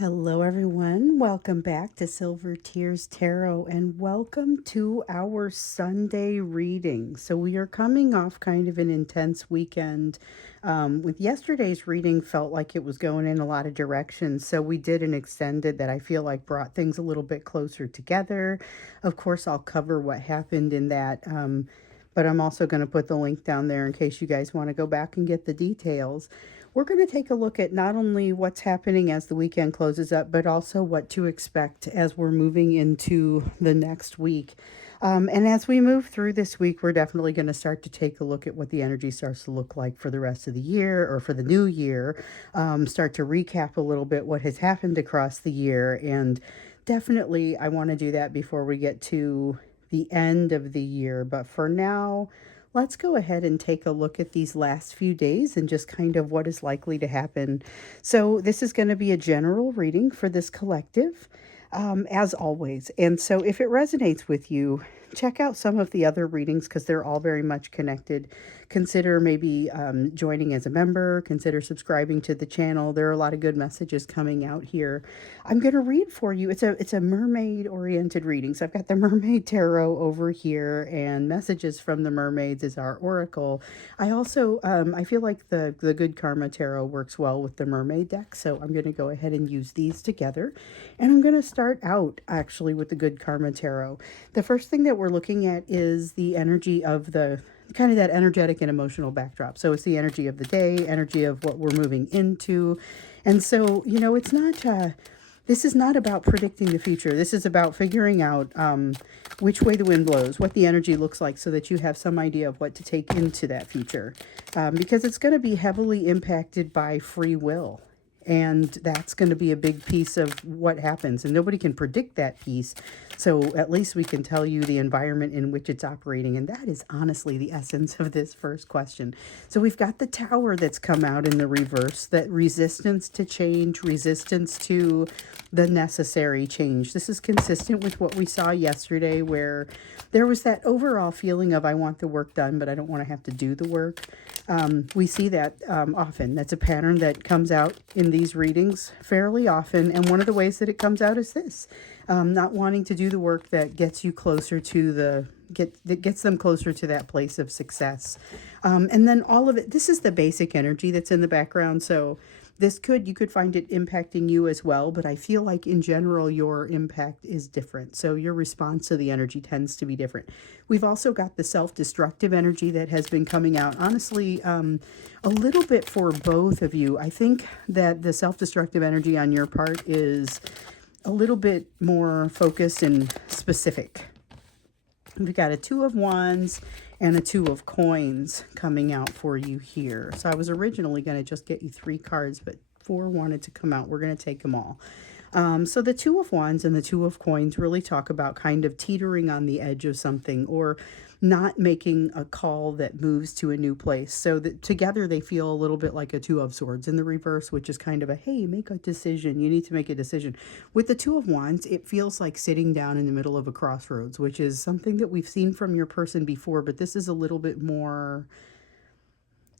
Hello, everyone. Welcome back to Silver Tears Tarot and welcome to our Sunday reading. So, we are coming off kind of an intense weekend. With yesterday's reading, felt like it was going in a lot of directions. So, we did an extended that I feel like brought things a little bit closer together. Of course, I'll cover what happened in that. But I'm also going to put the link down there in case you guys want to go back and get the details. We're going to take a look at not only what's happening as the weekend closes up, but also what to expect as we're moving into the next week. And as we move through this week, we're definitely going to start to take a look at what the energy starts to look like for the rest of the year or for the new year. Start to recap a little bit what has happened across the year. And definitely, I want to do that before we get to the end of the year. But for now, let's go ahead and take a look at these last few days and just kind of what is likely to happen. So this is going to be a general reading for this collective, as always. And so if it resonates with you, check out some of the other readings because they're all very much connected. Consider maybe joining as a member. Consider subscribing to the channel. There are a lot of good messages coming out here. I'm going to read for you. It's a mermaid oriented reading. So I've got the Mermaid Tarot over here, and messages from the mermaids is our oracle. I also I feel like the Good Karma Tarot works well with the mermaid deck, so I'm going to go ahead and use these together. And I'm going to start out actually with the Good Karma Tarot. The first thing that we're looking at is the energy of the kind of that energetic and emotional backdrop. So it's the energy of the day, energy of what we're moving into. And so, it's not, this is not about predicting the future. This is about figuring out which way the wind blows, what the energy looks like so that you have some idea of what to take into that future. Because it's going to be heavily impacted by free will. And that's going to be a big piece of what happens. And nobody can predict that piece. So at least we can tell you the environment in which it's operating. And that is honestly the essence of this first question. So we've got the Tower that's come out in the reverse, that resistance to change, resistance to the necessary change. This is consistent with what we saw yesterday, where there was that overall feeling of I want the work done, but I don't want to have to do the work. We see that often. That's a pattern that comes out in these readings fairly often. And one of the ways that it comes out is this, not wanting to do the work that gets you closer to that gets them closer to that place of success. And then all of it, this is the basic energy that's in the background. So you could find it impacting you as well, but I feel like in general, your impact is different. So your response to the energy tends to be different. We've also got the self-destructive energy that has been coming out, honestly, a little bit for both of you. I think that the self-destructive energy on your part is a little bit more focused and specific. We've got a Two of Wands and a Two of Coins coming out for you here. So I was originally going to just get you 3 cards, but 4 wanted to come out. We're going to take them all. So the Two of Wands and the Two of Coins really talk about kind of teetering on the edge of something or not making a call that moves to a new place. So that together they feel a little bit like a Two of Swords in the reverse, which is kind of a, hey, make a decision. You need to make a decision. With the Two of Wands, it feels like sitting down in the middle of a crossroads, which is something that we've seen from your person before, but this is a little bit more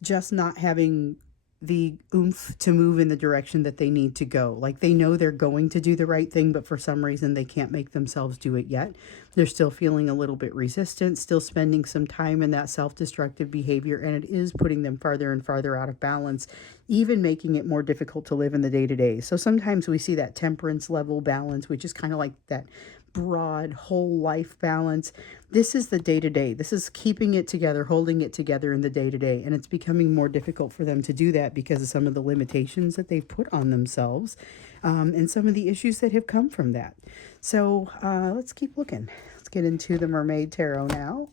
just not having the oomph to move in the direction that they need to go. Like they know they're going to do the right thing, but for some reason they can't make themselves do it yet. They're still feeling a little bit resistant, still spending some time in that self-destructive behavior, and it is putting them farther and farther out of balance, even making it more difficult to live in the day-to-day. So sometimes we see that temperance level balance, which is kind of like that broad whole life balance. This is the day-to-day. This is keeping it together, holding it together in the day-to-day. And it's becoming more difficult for them to do that because of some of the limitations that they've put on themselves, and some of the issues that have come from that. So let's keep looking. Let's get into the Mermaid Tarot now.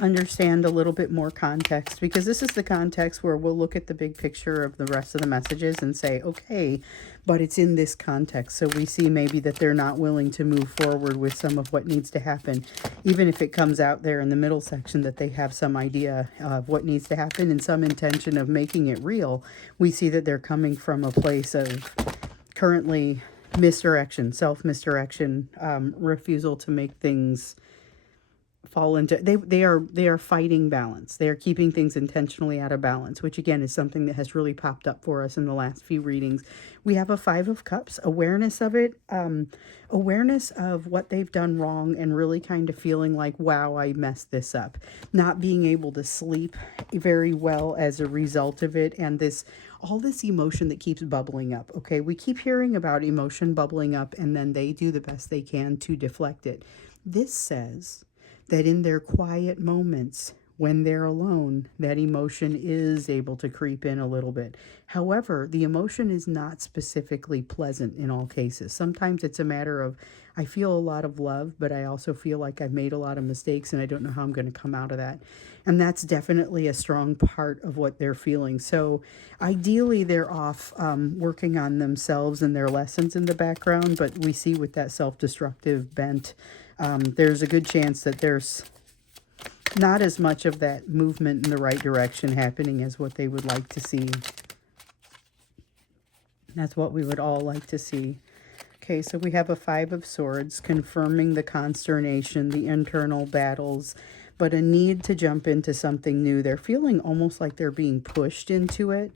Understand a little bit more context, because this is the context where we'll look at the big picture of the rest of the messages and say, okay, but it's in this context. So we see maybe that they're not willing to move forward with some of what needs to happen, even if it comes out there in the middle section that they have some idea of what needs to happen and some intention of making it real. We see that they're coming from a place of currently misdirection, self-misdirection, refusal to make things fall into, they are fighting balance. They are keeping things intentionally out of balance, which again is something that has really popped up for us in the last few readings. We have a Five of Cups, awareness of it, awareness of what they've done wrong, and really kind of feeling like, wow, I messed this up, not being able to sleep very well as a result of it, and this all this emotion that keeps bubbling up. Okay, we keep hearing about emotion bubbling up, and then they do the best they can to deflect it. This says that in their quiet moments, when they're alone, that emotion is able to creep in a little bit. However, the emotion is not specifically pleasant in all cases. Sometimes it's a matter of, I feel a lot of love, but I also feel like I've made a lot of mistakes and I don't know how I'm going to come out of that. And that's definitely a strong part of what they're feeling. So ideally, they're off working on themselves and their lessons in the background, but we see with that self-destructive bent, there's a good chance that there's not as much of that movement in the right direction happening as what they would like to see. That's what we would all like to see. Okay, so we have a Five of Swords, confirming the consternation, the internal battles, but a need to jump into something new. They're feeling almost like they're being pushed into it.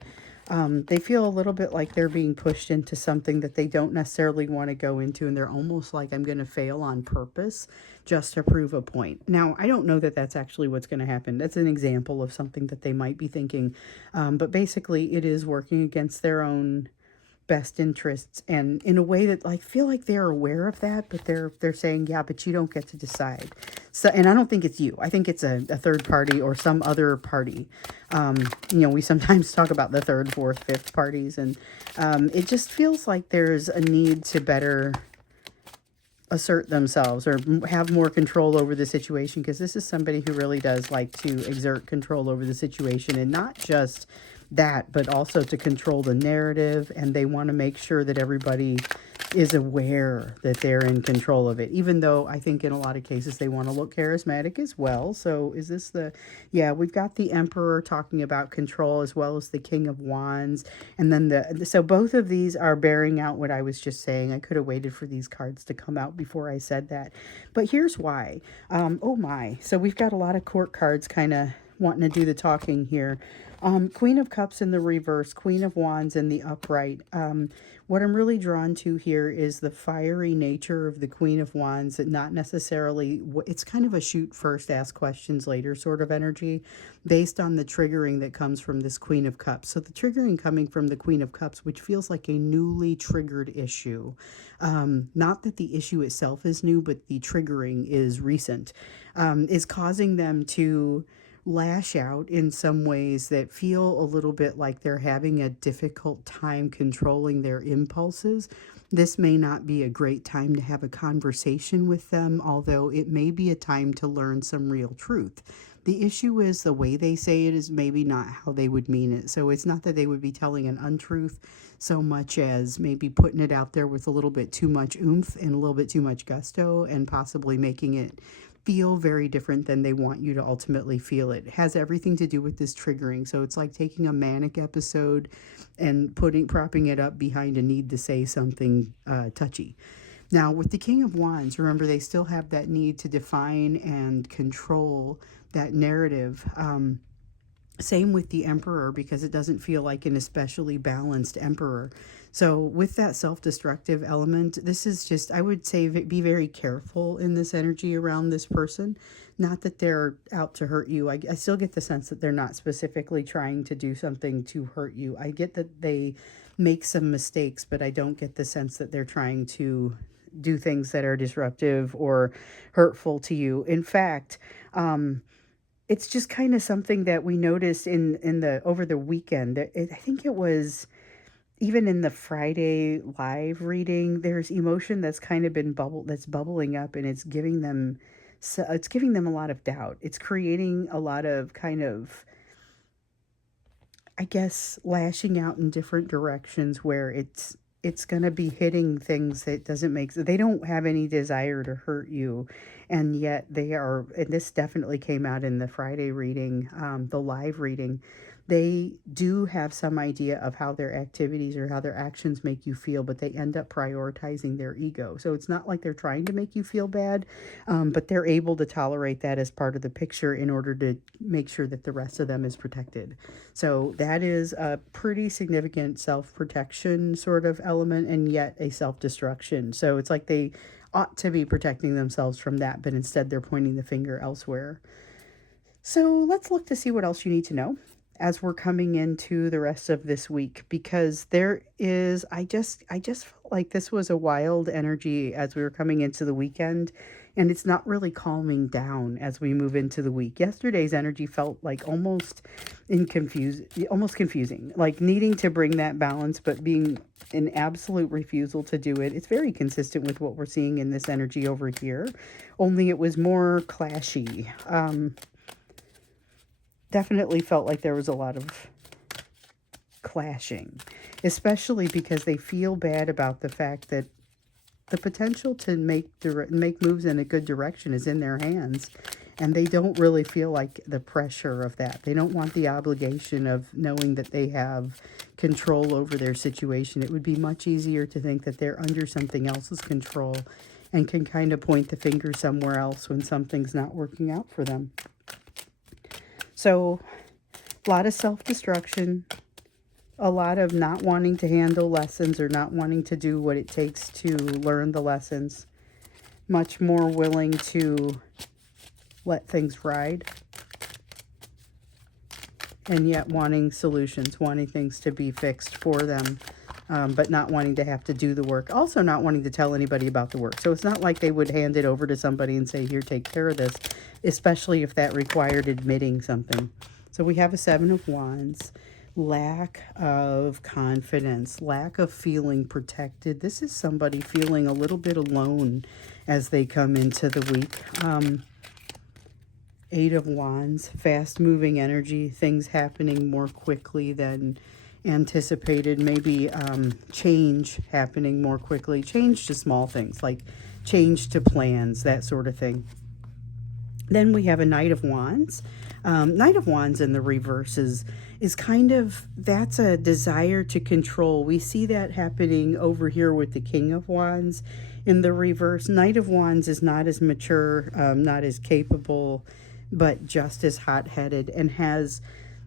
They feel a little bit like they're being pushed into something that they don't necessarily want to go into, and they're almost like, I'm going to fail on purpose just to prove a point. Now, I don't know that that's actually what's going to happen. That's an example of something that they might be thinking, but basically it is working against their own best interests, and in a way that I feel like they're aware of that, but they're saying, yeah, but you don't get to decide. So, and I don't think it's you. I think it's a third party or some other party. We sometimes talk about the third, fourth, fifth parties, and it just feels like there's a need to better assert themselves or have more control over the situation, because this is somebody who really does like to exert control over the situation, and not just that, but also to control the narrative, and they want to make sure that everybody is aware that they're in control of it, even though I think in a lot of cases they want to look charismatic as well. So is this yeah, we've got the Emperor talking about control, as well as the King of Wands, and then so both of these are bearing out what I was just saying. I could have waited for these cards to come out before I said that, but here's why. Oh my, so we've got a lot of court cards kind of wanting to do the talking here. Queen of Cups in the reverse, Queen of Wands in the upright. What I'm really drawn to here is the fiery nature of the Queen of Wands, that not necessarily, it's kind of a shoot first, ask questions later sort of energy, based on the triggering that comes from this Queen of Cups. So the triggering coming from the Queen of Cups, which feels like a newly triggered issue. Not that the issue itself is new, but the triggering is recent, is causing them to lash out in some ways that feel a little bit like they're having a difficult time controlling their impulses. This may not be a great time to have a conversation with them, although it may be a time to learn some real truth. The issue is the way they say it is maybe not how they would mean it. So it's not that they would be telling an untruth so much as maybe putting it out there with a little bit too much oomph and a little bit too much gusto, and possibly making it feel very different than they want you to ultimately feel it. It has everything to do with this triggering. So it's like taking a manic episode and propping it up behind a need to say something touchy. Now, with the King of Wands, remember, they still have that need to define and control that narrative. Same with the Emperor, because it doesn't feel like an especially balanced Emperor. So with that self-destructive element, this is just, I would say, be very careful in this energy around this person. Not that they're out to hurt you. I still get the sense that they're not specifically trying to do something to hurt you. I get that they make some mistakes, but I don't get the sense that they're trying to do things that are disruptive or hurtful to you. In fact, it's just kind of something that we noticed in the over the weekend. I think it was even in the Friday live reading, there's emotion that's kind of been bubbling up, and it's giving them a lot of doubt. It's creating a lot of kind of, I guess, lashing out in different directions, where it's going to be hitting things that they don't have any desire to hurt you, and yet they are. And this definitely came out in the Friday reading, the live reading. They do have some idea of how their activities or how their actions make you feel, but they end up prioritizing their ego. So it's not like they're trying to make you feel bad, but they're able to tolerate that as part of the picture in order to make sure that the rest of them is protected. So that is a pretty significant self-protection sort of element, and yet a self-destruction. So it's like they ought to be protecting themselves from that, but instead they're pointing the finger elsewhere. So let's look to see what else you need to know as we're coming into the rest of this week, because there is I just felt like this was a wild energy as we were coming into the weekend, and it's not really calming down as we move into the week. Yesterday's energy felt like almost confusing, like needing to bring that balance but being an absolute refusal to do it. It's very consistent with what we're seeing in this energy over here, only it was more clashy. Definitely felt like there was a lot of clashing, especially because they feel bad about the fact that the potential to make moves in a good direction is in their hands, and they don't really feel like the pressure of that. They don't want the obligation of knowing that they have control over their situation. It would be much easier to think that they're under something else's control and can kind of point the finger somewhere else when something's not working out for them. So, a lot of self-destruction, a lot of not wanting to handle lessons or not wanting to do what it takes to learn the lessons. Much more willing to let things ride. And yet wanting solutions, wanting things to be fixed for them, but not wanting to have to do the work. Also not wanting to tell anybody about the work. So it's not like they would hand it over to somebody and say, here, take care of this, especially if that required admitting something. So we have a Seven of Wands. Lack of confidence, lack of feeling protected. This is somebody feeling a little bit alone as they come into the week. Eight of Wands, fast-moving energy, things happening more quickly than anticipated, maybe change happening more quickly, change to small things, like change to plans, that sort of thing. Then we have a Knight of Wands. Knight of Wands in the reverse is kind of, that's a desire to control. We see that happening over here with the King of Wands in the reverse. Knight of Wands is not as mature, not as capable, but just as hot-headed, and has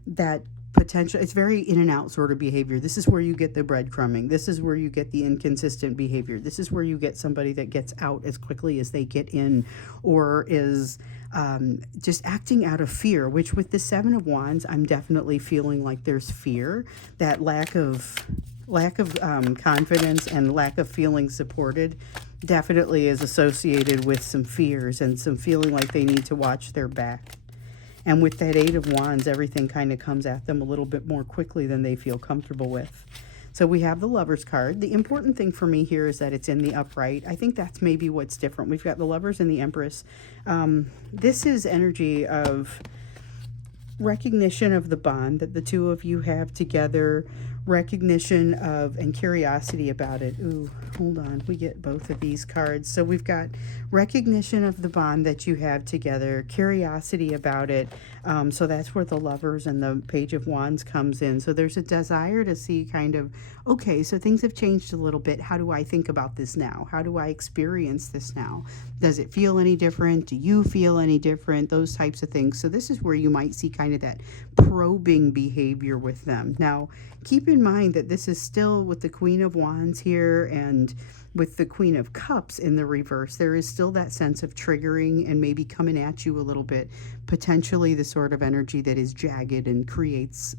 that potential. It's very in and out sort of behavior. This is where you get the breadcrumbing. This is where you get the inconsistent behavior. This is where you get somebody that gets out as quickly as they get in, or is just acting out of fear, which with the Seven of Wands, I'm definitely feeling like there's fear, that lack of confidence and lack of feeling supported definitely is associated with some fears and some feeling like they need to watch their back. And with that Eight of Wands, everything kind of comes at them a little bit more quickly than they feel comfortable with. So we have the Lovers card. The important thing for me here is that it's in the upright. I think that's maybe what's different. We've got the Lovers and the Empress. This is energy of recognition of the bond that the two of you have together, recognition of and curiosity about it. Ooh, hold on. We get both of these cards. So we've got recognition of the bond that you have together, curiosity about it. So that's where the Lovers and the Page of Wands comes in. So there's a desire to see kind of, okay, so things have changed a little bit. How do I think about this now? How do I experience this now? Does it feel any different? Do you feel any different? Those types of things. So this is where you might see kind of that probing behavior with them. Now, keep in mind that this is still with the Queen of Wands here and with the Queen of Cups in the reverse. There is still that sense of triggering and maybe coming at you a little bit, potentially the sort of energy that is jagged and creates,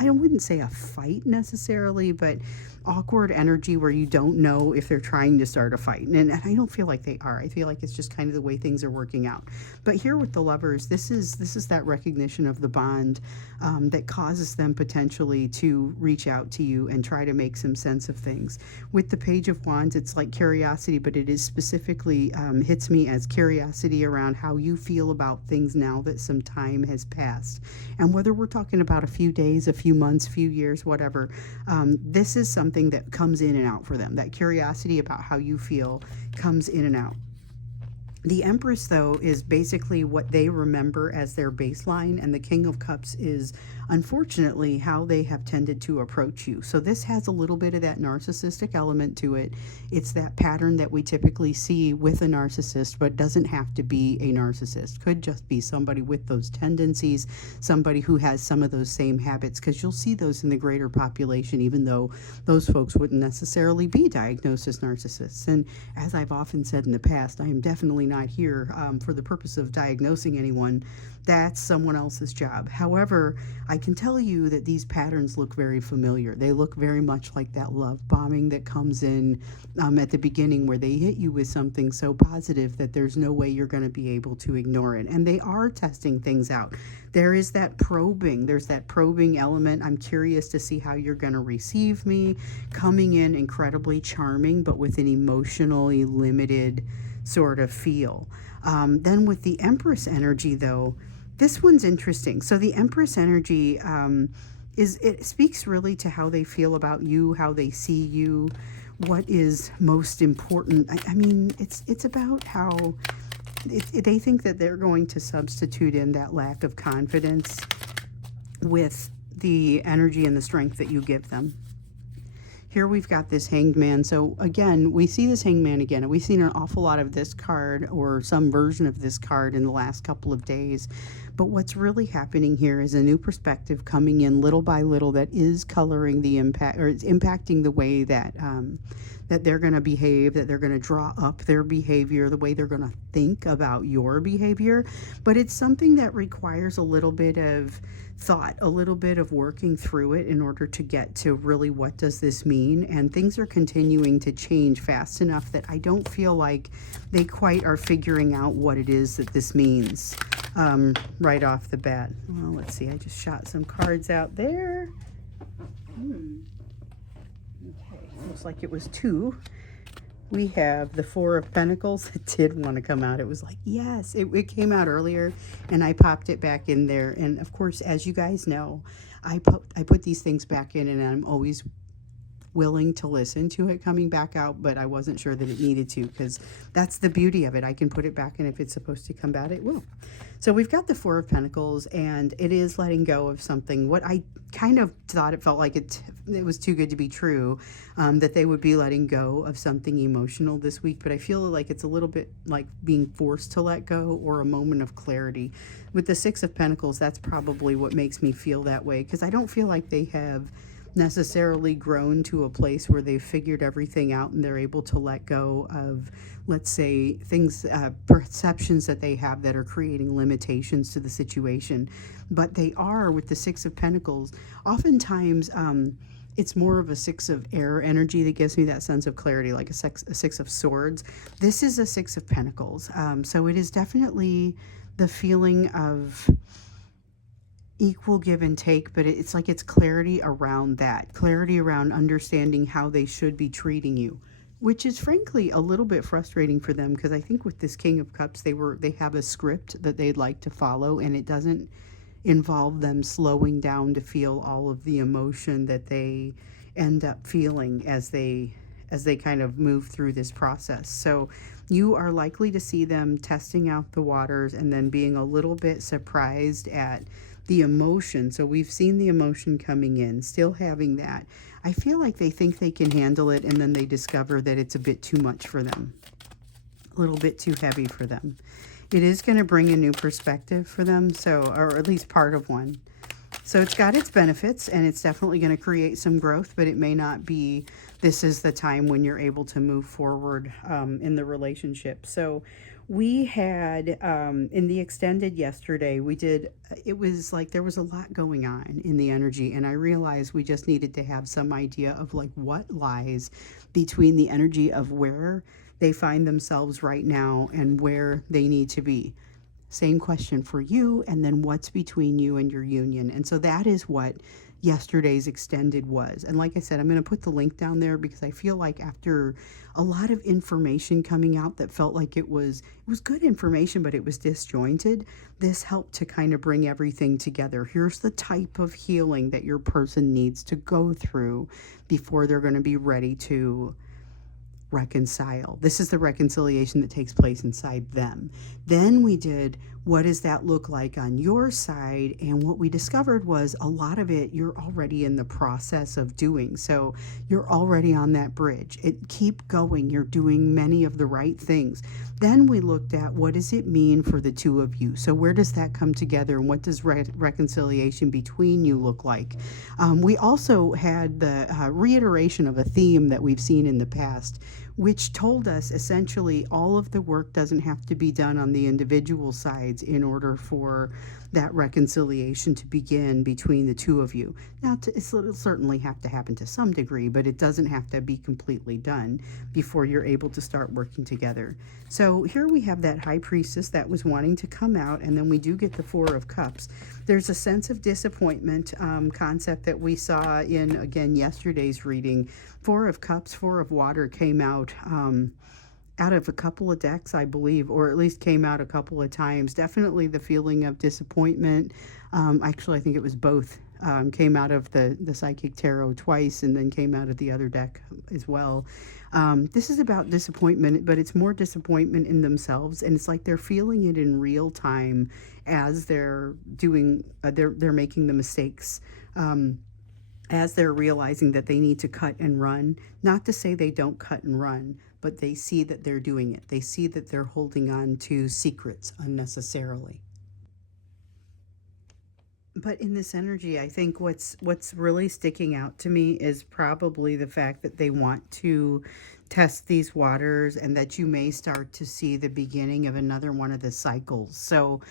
I wouldn't say a fight necessarily, but awkward energy where you don't know if they're trying to start a fight. And I don't feel like they are. I feel like it's just kind of the way things are working out. But here with the Lovers, this is that recognition of the bond that causes them potentially to reach out to you and try to make some sense of things. With the Page of Wands, it's like curiosity, but it is specifically hits me as curiosity around how you feel about things now that some time has passed. And whether we're talking about a few days, a few months, few years, whatever, this is something that comes in and out for them. That curiosity about how you feel comes in and out. The Empress, though, is basically what they remember as their baseline, and the King of Cups is unfortunately, how they have tended to approach you. So this has a little bit of that narcissistic element to it. It's that pattern that we typically see with a narcissist, but doesn't have to be a narcissist. Could just be somebody with those tendencies, somebody who has some of those same habits, because you'll see those in the greater population, even though those folks wouldn't necessarily be diagnosed as narcissists. And as I've often said in the past, I am definitely not here for the purpose of diagnosing anyone. That's someone else's job. However, I can tell you that these patterns look very familiar. They look very much like that love bombing that comes in at the beginning, where they hit you with something so positive that there's no way you're going to be able to ignore it. And they are testing things out. There is that probing. There's that probing element. I'm curious to see how you're going to receive me. Coming in incredibly charming, but with an emotionally limited sort of feel. Then with the Empress energy, though, this one's interesting. So the Empress energy it speaks really to how they feel about you, how they see you, what is most important. I mean, it's about how they think that they're going to substitute in that lack of confidence with the energy and the strength that you give them. Here we've got this Hanged Man. So again, we see this Hanged Man again. We've seen an awful lot of this card, or some version of this card, in the last couple of days. But what's really happening here is a new perspective coming in little by little that is coloring the impact, or it's impacting the way that that they're going to behave, that they're going to draw up their behavior, the way they're going to think about your behavior. But it's something that requires a little bit of thought, a little bit of working through it in order to get to really what does this mean. And things are continuing to change fast enough that I don't feel like they quite are figuring out what it is that this means right off the bat. Well, let's see, I just shot some cards out there. Looks like it was 2. We have the 4 of Pentacles. It did want to come out. It was like, yes, it came out earlier, and I popped it back in there. And of course, as you guys know, I put these things back in, and I'm always willing to listen to it coming back out, but I wasn't sure that it needed to, because that's the beauty of it. I can put it back, and if it's supposed to come out, it will. So we've got the 4 of Pentacles, and it is letting go of something. What I kind of thought, it felt like it was too good to be true, that they would be letting go of something emotional this week, but I feel like it's a little bit like being forced to let go, or a moment of clarity. With the 6 of Pentacles, that's probably what makes me feel that way, because I don't feel like they have necessarily grown to a place where they've figured everything out and they're able to let go of, let's say, things, perceptions that they have that are creating limitations to the situation. But they are, with the 6 of Pentacles, oftentimes it's more of a 6 of air energy that gives me that sense of clarity, like a 6 of Swords. This is a 6 of Pentacles. So it is definitely the feeling of equal give and take, but it's like it's clarity around that, clarity around understanding how they should be treating you, which is frankly a little bit frustrating for them, because I think with this King of Cups, they have a script that they'd like to follow, and it doesn't involve them slowing down to feel all of the emotion that they end up feeling as they kind of move through this process. So you are likely to see them testing out the waters and then being a little bit surprised at the emotion. So we've seen the emotion coming in, still having that. I feel like they think they can handle it, and then they discover that it's a bit too much for them, a little bit too heavy for them. It is going to bring a new perspective for them, so, or at least part of one. So it's got its benefits, and it's definitely going to create some growth, but it may not be, this is the time when you're able to move forward in the relationship. So we had, in the extended yesterday, it was like there was a lot going on in the energy, and I realized we just needed to have some idea of like what lies between the energy of where they find themselves right now and where they need to be. Same question for you, and then what's between you and your union. And so that is what yesterday's extended was. And like I said, I'm going to put the link down there, because I feel like after a lot of information coming out that felt like it was good information, but it was disjointed, this helped to kind of bring everything together. Here's the type of healing that your person needs to go through before they're going to be ready to reconcile. This is the reconciliation that takes place inside them. Then we did, what does that look like on your side? And what we discovered was a lot of it you're already in the process of doing. So you're already on that bridge. Keep going. You're doing many of the right things. Then we looked at, what does it mean for the two of you? So where does that come together, and what does reconciliation between you look like? We also had the reiteration of a theme that we've seen in the past, which told us essentially all of the work doesn't have to be done on the individual sides in order for that reconciliation to begin between the two of you. Now, it'll certainly have to happen to some degree, but it doesn't have to be completely done before you're able to start working together. So here we have that high priestess that was wanting to come out, and then we do get the Four of Cups. There's a sense of disappointment concept that we saw in, again, yesterday's reading. Four of Cups, Four of Water came out of a couple of decks, I believe, or at least came out a couple of times. Definitely the feeling of disappointment. Actually, I think it was both. Came out of the Psychic Tarot twice and then came out of the other deck as well. This is about disappointment, but it's more disappointment in themselves, and it's like they're feeling it in real time as they're doing, they're making the mistakes. As they're realizing that they need to cut and run. Not to say they don't cut and run, but they see that they're doing it. They see that they're holding on to secrets unnecessarily. But in this energy, I think what's really sticking out to me is probably the fact that they want to test these waters, and that you may start to see the beginning of another one of the cycles. So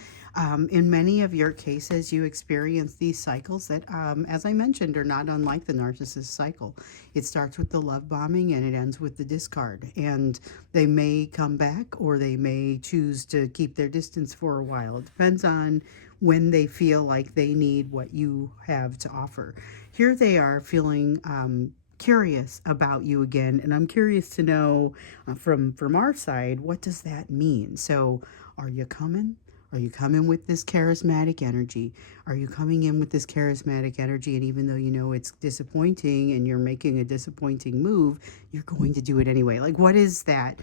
in many of your cases, you experience these cycles that, as I mentioned, are not unlike the narcissist cycle. It starts with the love bombing and it ends with the discard. And they may come back, or they may choose to keep their distance for a while. It depends on when they feel like they need what you have to offer. Here they are feeling curious about you again, and I'm curious to know from our side, what does that mean? So are you coming? Are you coming with this charismatic energy? Are you coming in with this charismatic energy, and even though you know it's disappointing and you're making a disappointing move, you're going to do it anyway? Like, what is that?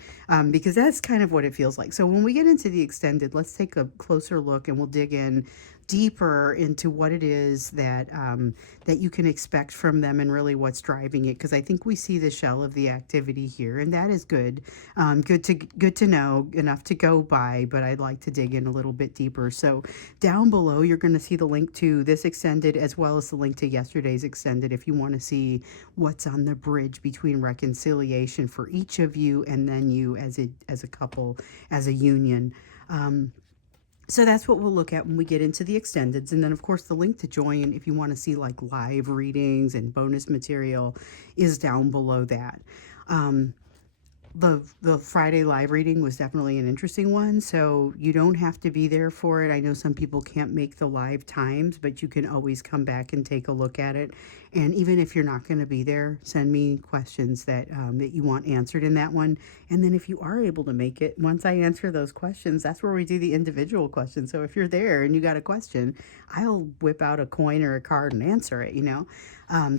Because that's kind of what it feels like. So when we get into the extended, let's take a closer look, and we'll dig in deeper into what it is that that you can expect from them, and really what's driving it, because I think we see the shell of the activity here, and that is good. Good to know, enough to go by, but I'd like to dig in a little bit deeper. So down below, you're going to see the link to this extended, as well as the link to yesterday's extended, if you want to see what's on the bridge between reconciliation for each of you, and then you as a couple, as a union. So that's what we'll look at when we get into the extendeds. And then, of course, the link to join, if you want to see like live readings and bonus material, is down below that. The Friday live reading was definitely an interesting one, so you don't have to be there for it. I know some people can't make the live times, but you can always come back and take a look at it. And even if you're not going to be there, send me questions that that you want answered in that one. And then if you are able to make it, once I answer those questions, that's where we do the individual questions. So if you're there and you got a question, I'll whip out a coin or a card and answer it,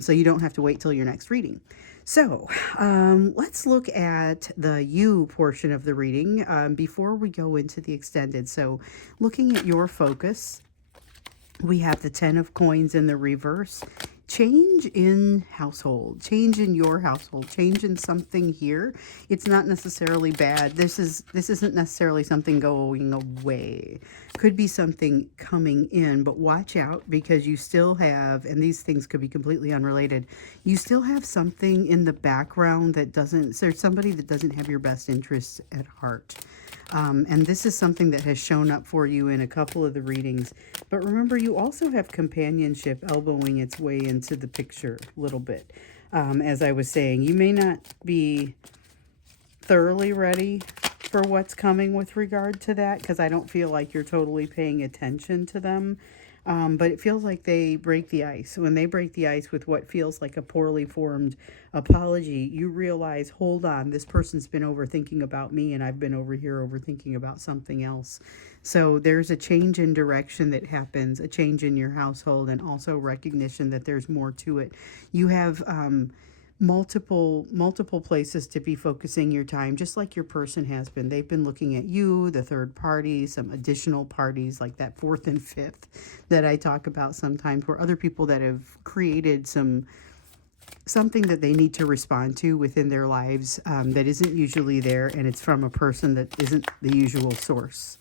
so you don't have to wait till your next reading. So let's look at the you portion of the reading before we go into the extended. So looking at your focus, we have the 10 of coins in the reverse. Change in household, change in your household, change in something here. It's not necessarily bad. This isn't necessarily something going away. Could be something coming in, but watch out, because you still have, and these things could be completely unrelated, you still have something in the background that doesn't, there's somebody that doesn't have your best interests at heart. And this is something that has shown up for you in a couple of the readings. But remember, you also have companionship elbowing its way into the picture a little bit. As I was saying, you may not be thoroughly ready for what's coming with regard to that, because I don't feel like you're totally paying attention to them. But it feels like they break the ice. When they break the ice with what feels like a poorly formed apology, you realize, hold on, this person's been overthinking about me, and I've been over here overthinking about something else. So there's a change in direction that happens, a change in your household, and also recognition that there's more to it. You have multiple places to be focusing your time, just like your person has been. They've been looking at you, the third party, some additional parties like that fourth and fifth that I talk about sometimes, where other people that have created something that they need to respond to within their lives, that isn't usually there, and it's from a person that isn't the usual source.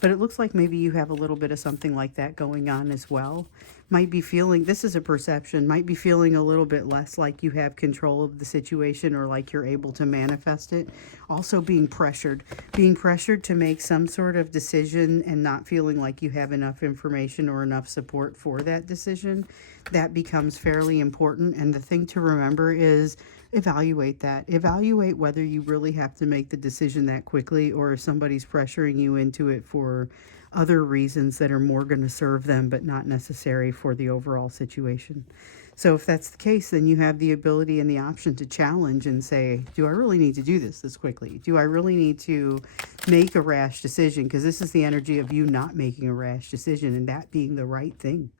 But it looks like maybe you have a little bit of something like that going on as well. Might be feeling, this is a perception, might be feeling a little bit less like you have control of the situation or like you're able to manifest it. Also being pressured to make some sort of decision and not feeling like you have enough information or enough support for that decision. That becomes fairly important. And the thing to remember is evaluate that. Evaluate whether you really have to make the decision that quickly, or if somebody's pressuring you into it for other reasons that are more going to serve them but not necessary for the overall situation. So if that's the case, then you have the ability and the option to challenge and say, do I really need to do this quickly? Do I really need to make a rash decision? Because this is the energy of you not making a rash decision and that being the right thing.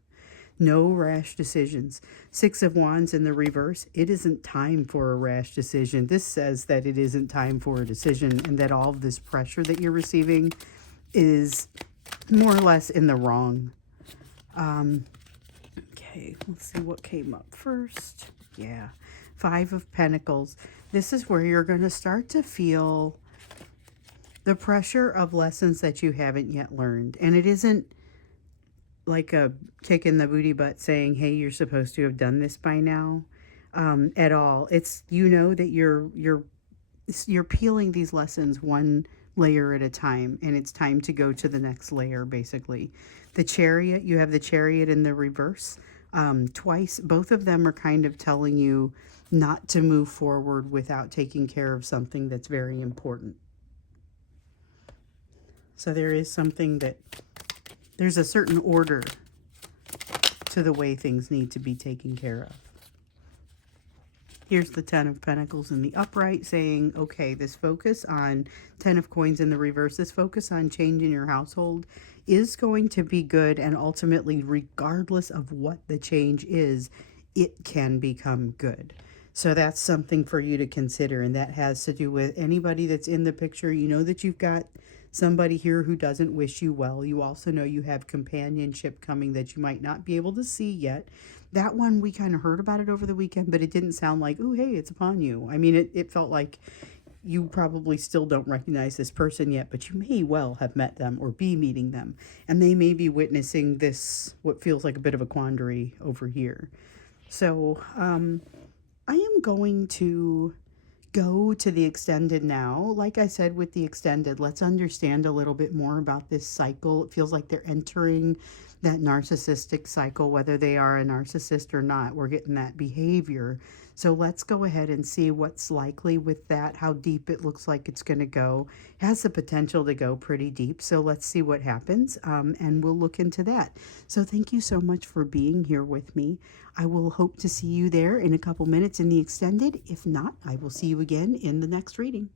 No rash decisions. Six of Wands in the reverse. It isn't time for a rash decision. This says that it isn't time for a decision, and that all of this pressure that you're receiving is more or less in the wrong. Okay, let's see what came up first. Yeah, Five of Pentacles. This is where you're going to start to feel the pressure of lessons that you haven't yet learned. And it isn't like a kick in the booty butt saying, hey, you're supposed to have done this by now, at all. It's, you know, that you're peeling these lessons one layer at a time, and it's time to go to the next layer, basically. The Chariot, you have the Chariot in the reverse, twice. Both of them are kind of telling you not to move forward without taking care of something that's very important. So there is something that, there's a certain order to the way things need to be taken care of. Here's the Ten of Pentacles in the upright saying, okay, this focus on Ten of Coins in the reverse, this focus on change in your household is going to be good. And ultimately, regardless of what the change is, it can become good. So that's something for you to consider. And that has to do with anybody that's in the picture. You know that you've got somebody here who doesn't wish you well. You also know you have companionship coming that you might not be able to see yet. That one, we kind of heard about it over the weekend, but it didn't sound like, oh, hey, it's upon you. I mean, it felt like you probably still don't recognize this person yet, but you may well have met them or be meeting them. And they may be witnessing this, what feels like a bit of a quandary over here. So I am going to go to the extended now. Like I said, with the extended, let's understand a little bit more about this cycle. It feels like they're entering that narcissistic cycle, whether they are a narcissist or not. We're getting that behavior. So let's go ahead and see what's likely with that, how deep it looks like it's going to go. It has the potential to go pretty deep. So let's see what happens, and we'll look into that. So thank you so much for being here with me. I will hope to see you there in a couple minutes in the extended. If not, I will see you again in the next reading.